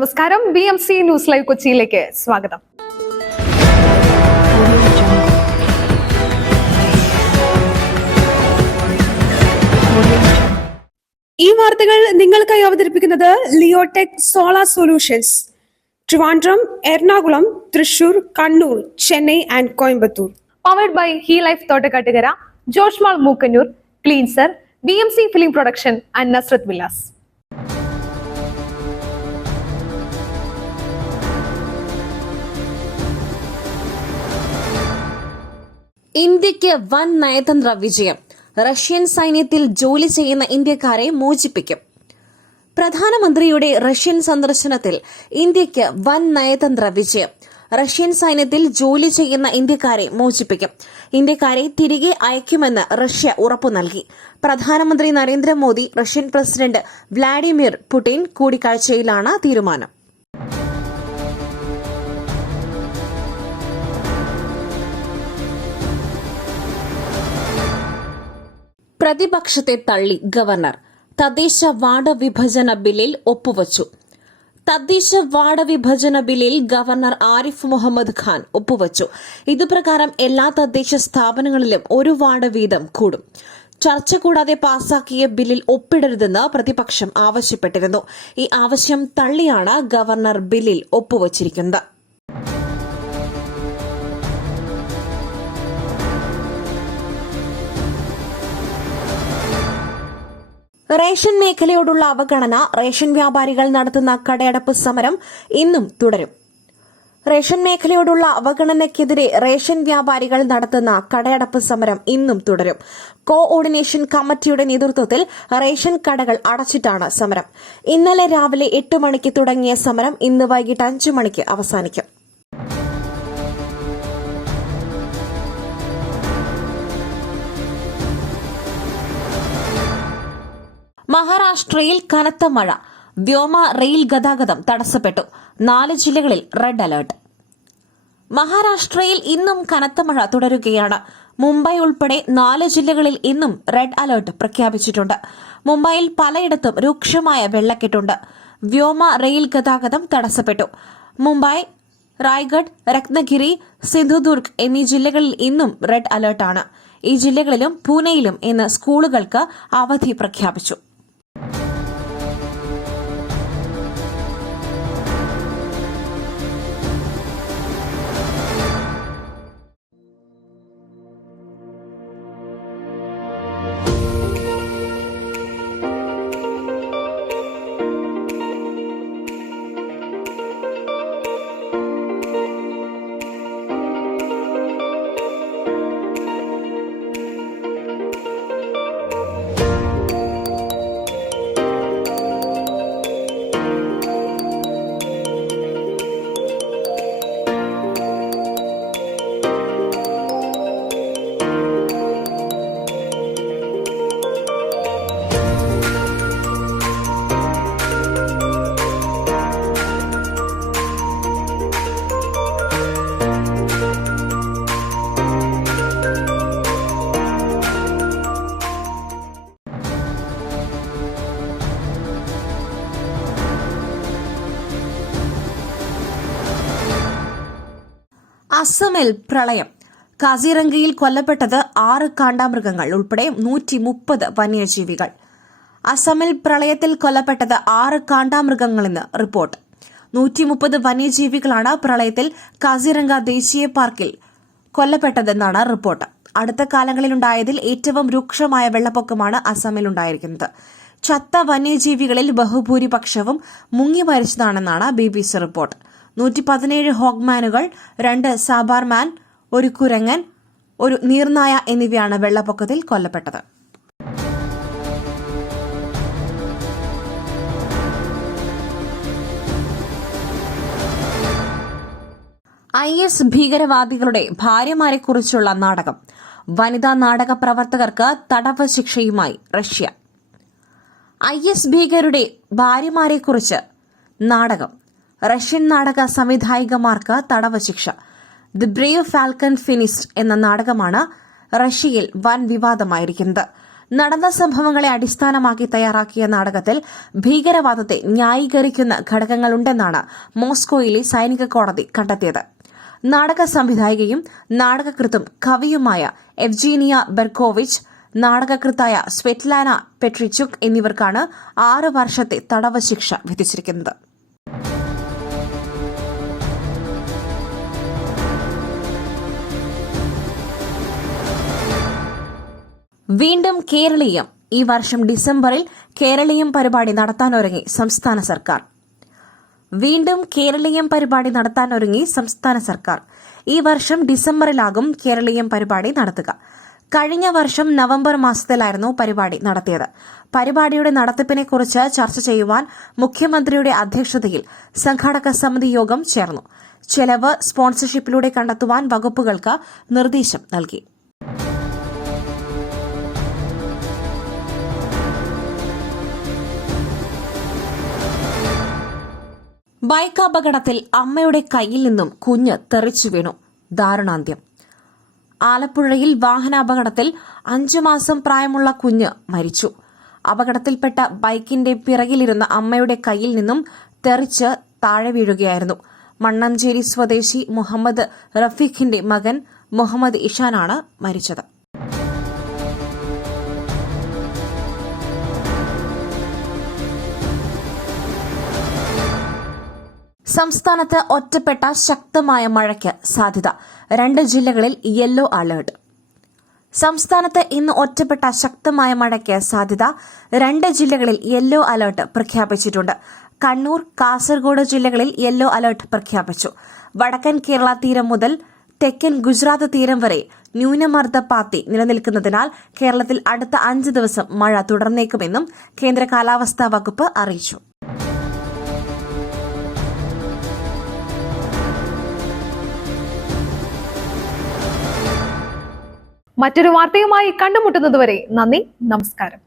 നമസ്കാരം. BMC news live കൊച്ചിയിലേക്ക് സ്വാഗതം. ഈ വാർത്തകൾ നിങ്ങൾക്കായി അവതരിപ്പിക്കുന്നത് Leotech solar solutions, Trivandrum, Ernakulam, Thrissur, Kannur, Chennai and Coimbatore. Powered by hi life Thottakkattukara, Joshmall Mookkannoor, cleanser, BMC film production and Nazareth villas. ഇന്ത്യക്ക് വൻ നയതന്ത്ര വിജയം. റഷ്യൻ സൈന്യത്തിൽ ജോലി ചെയ്യുന്ന ഇന്ത്യക്കാരെ മോചിപ്പിക്കും. പ്രധാനമന്ത്രിയുടെ റഷ്യൻ സന്ദർശനത്തിൽ ഇന്ത്യക്ക് വൻ നയതന്ത്ര വിജയം. റഷ്യൻ സൈന്യത്തിൽ ജോലി ചെയ്യുന്ന ഇന്ത്യക്കാരെ മോചിപ്പിക്കും. ഇന്ത്യക്കാരെ തിരികെ അയക്കുമെന്ന് റഷ്യ ഉറപ്പു നൽകി. പ്രധാനമന്ത്രി Narendra Modi, Russian president Vladimir Putin കൂടിക്കാഴ്ചയിലാണ് തീരുമാനം. പ്രതിപക്ഷത്തെ തള്ളി ഗവർണർ. തദ്ദേശ വാർഡ് വിഭജന ബില്ലിൽ ഒപ്പുവച്ചു. തദ്ദേശ വാർഡ് വിഭജന ബില്ലിൽ ഗവർണർ ആരിഫ് മുഹമ്മദ് ഖാൻ ഒപ്പുവച്ചു. ഇതുപ്രകാരം എല്ലാ തദ്ദേശ സ്ഥാപനങ്ങളിലും ഒരു വാർഡ് വീതം കൂടും. ചർച്ച കൂടാതെ പാസാക്കിയ ബില്ലിൽ ഒപ്പിടരുതെന്ന് പ്രതിപക്ഷം ആവശ്യപ്പെട്ടിരുന്നു. ഈ ആവശ്യം തള്ളിയാണ് ഗവർണർ ബില്ലിൽ ഒപ്പുവച്ചിരിക്കുന്നത്. റേഷൻ മേഖലയോടുള്ള അവഗണന. റേഷൻ വ്യാപാരികൾ നടത്തുന്ന കടയടപ്പ് സമരം ഇന്നും തുടരും. റേഷൻ മേഖലയോടുള്ള അവഗണനയ്ക്കെതിരെ റേഷൻ വ്യാപാരികൾ നടത്തുന്ന കടയടപ്പ് സമരം ഇന്നും തുടരും. കോഓർഡിനേഷൻ കമ്മിറ്റിയുടെ നേതൃത്വത്തിൽ റേഷൻ കടകൾ അടച്ചിട്ടാണ് സമരം. ഇന്നലെ രാവിലെ 8 മണിക്ക് തുടങ്ങിയ സമരം ഇന്ന് വൈകിട്ട് 5 മണിക്ക് അവസാനിക്കും. മഹാരാഷ്ട്രയിൽ കനത്ത മഴ. വ്യോമ റെയിൽ ഗതാഗതം തടസ്സപ്പെട്ടു. 4 ജില്ലകളിൽ റെഡ് അലർട്ട്. മഹാരാഷ്ട്രയിൽ ഇന്നും കനത്ത മഴ തുടരുകയാണ്. മുംബൈ ഉൾപ്പെടെ 4 ജില്ലകളിൽ ഇന്നും റെഡ് അലർട്ട് പ്രഖ്യാപിച്ചിട്ടുണ്ട്. മുംബൈയിൽ പലയിടത്തും രൂക്ഷമായ വെള്ളക്കെട്ടുണ്ട്. വ്യോമ റെയിൽ ഗതാഗതം തടസ്സപ്പെട്ടു. മുംബൈ, റായ്ഗഡ്, രത്നഗിരി, സിന്ധുദുർഗ് എന്നീ ജില്ലകളിൽ ഇന്നും റെഡ് അലർട്ടാണ്. ഈ ജില്ലകളിലും പൂനെയിലും ഇന്ന് സ്കൂളുകൾക്ക് അവധി പ്രഖ്യാപിച്ചു. അസമിൽ പ്രളയം. കാസിരംഗയിൽ കൊല്ലപ്പെട്ടത് 6 കാണ്ടാമൃഗങ്ങൾ ഉൾപ്പെടെ 130 വന്യജീവികൾ. അസമിൽ പ്രളയത്തിൽ കൊല്ലപ്പെട്ടത് 6 കാണ്ടാമൃഗങ്ങളെന്ന് റിപ്പോർട്ട്. 130 വന്യജീവികളാണ് പ്രളയത്തിൽ കാസിരംഗ ദേശീയ പാർക്കിൽ കൊല്ലപ്പെട്ടതെന്നാണ് റിപ്പോർട്ട്. അടുത്ത കാലങ്ങളിലുണ്ടായതിൽ ഏറ്റവും രൂക്ഷമായ വെള്ളപ്പൊക്കമാണ് അസമിലുണ്ടായിരിക്കുന്നത്. ചത്ത വന്യജീവികളിൽ ബഹുഭൂരിപക്ഷവും മുങ്ങി മരിച്ചതാണെന്നാണ് BBC റിപ്പോർട്ട്. 117 ഹോഗ്മാനുകൾ, 2 സാബാർമാൻ, 1 കുരങ്ങൻ, 1 നീർനായ എന്നിവയാണ് വെള്ളപ്പൊക്കത്തിൽ കൊല്ലപ്പെട്ടത്. IS ഭീകരവാദികളുടെ ഭാര്യമാരെക്കുറിച്ചുള്ള നാടകം. വനിതാ നാടക പ്രവർത്തകർക്ക് തടവ് ശിക്ഷയുമായി റഷ്യ. IS ഭീകരരുടെ ഭാര്യമാരെക്കുറിച്ച് നാടകം. റഷ്യൻ നാടക സംവിധായികമാർക്ക് തടവ് ശിക്ഷ. ദി ബ്രേവ് ഫാൽക്കൺ ഫിനിസ്റ്റ് എന്ന നാടകമാണ് റഷ്യയിൽ വൻ വിവാദമായിരിക്കുന്നത്. നടന്ന സംഭവങ്ങളെ അടിസ്ഥാനമാക്കി തയ്യാറാക്കിയ നാടകത്തിൽ ഭീകരവാദത്തെ ന്യായീകരിക്കുന്ന ഘടകങ്ങളുണ്ടെന്നാണ് മോസ്കോയിലെ സൈനിക കോടതി കണ്ടെത്തിയത്. നാടക സംവിധായികയും നാടകകൃത്തും കവിയുമായ എവ്ജീനിയ ബെർക്കോവിച്ച്, നാടകകൃത്തായ സ്വെറ്റ്ലാന പെട്രിച്ചുക് എന്നിവർക്കാണ് 6 വർഷത്തെ തടവ് ശിക്ഷ വിധിച്ചിരിക്കുന്നത്. വീണ്ടും കേരളീയം. ഈ വർഷം ഡിസംബറിൽ കേരളീയം പരിപാടി നടത്താനൊരുങ്ങി സംസ്ഥാന സർക്കാർ. വീണ്ടും കേരളീയം പരിപാടി നടത്താനൊരുങ്ങി സംസ്ഥാന സർക്കാർ. ഈ വർഷം ഡിസംബറിലാകും കേരളീയം പരിപാടി നടത്തുക. കഴിഞ്ഞ വർഷം നവംബർ മാസത്തിലായിരുന്നു പരിപാടി നടത്തിയത്. പരിപാടിയുടെ നടത്തിപ്പിനെക്കുറിച്ച് ചർച്ച ചെയ്യുവാൻ മുഖ്യമന്ത്രിയുടെ അധ്യക്ഷതയിൽ സംഘാടക സമിതി യോഗം ചേർന്നു. ചെലവ് സ്പോൺസർഷിപ്പിലൂടെ കണ്ടെത്തുവാൻ വകുപ്പുകൾക്ക് നിർദ്ദേശം നൽകി. ബൈക്ക് അപകടത്തിൽ അമ്മയുടെ കയ്യിൽ നിന്നും കുഞ്ഞ് തെറിച്ചു വീണു. ദാരുണാന്ത്യം. ആലപ്പുഴയിൽ വാഹനാപകടത്തിൽ 5 മാസം പ്രായമുള്ള കുഞ്ഞ് മരിച്ചു. അപകടത്തിൽപ്പെട്ട ബൈക്കിന്റെ പിറകിലിരുന്ന അമ്മയുടെ കയ്യിൽ നിന്നും തെറിച്ച് താഴെ വീഴുകയായിരുന്നു. മണ്ണഞ്ചേരി സ്വദേശി മുഹമ്മദ് റഫീഖിന്റെ മകൻ മുഹമ്മദ് ഇഷാനാണ് മരിച്ചത്. സംസ്ഥാനത്ത് ഒറ്റപ്പെട്ട ശക്തമായ മഴയ്ക്ക് സാധ്യത. 2 ജില്ലകളിൽ യെല്ലോ അലർട്ട്. സംസ്ഥാനത്ത് ഇന്ന് ഒറ്റപ്പെട്ട ശക്തമായ മഴയ്ക്ക് സാധ്യത. 2 ജില്ലകളിൽ യെല്ലോ അലർട്ട് പ്രഖ്യാപിച്ചിട്ടുണ്ട്. കണ്ണൂർ, കാസർഗോഡ് ജില്ലകളിൽ യെല്ലോ അലർട്ട് പ്രഖ്യാപിച്ചു. വടക്കൻ കേരള തീരം മുതൽ തെക്കൻ ഗുജറാത്ത് തീരം വരെ ന്യൂനമർദ്ദപാത്തി നിലനിൽക്കുന്നതിനാൽ കേരളത്തിൽ അടുത്ത 5 ദിവസം മഴ തുടർന്നേക്കുമെന്നും കേന്ദ്ര കാലാവസ്ഥാ വകുപ്പ് അറിയിച്ചു. മറ്റൊരു വാർത്തയുമായി കണ്ടുമുട്ടുന്നതുവരെ നന്ദി, നമസ്കാരം.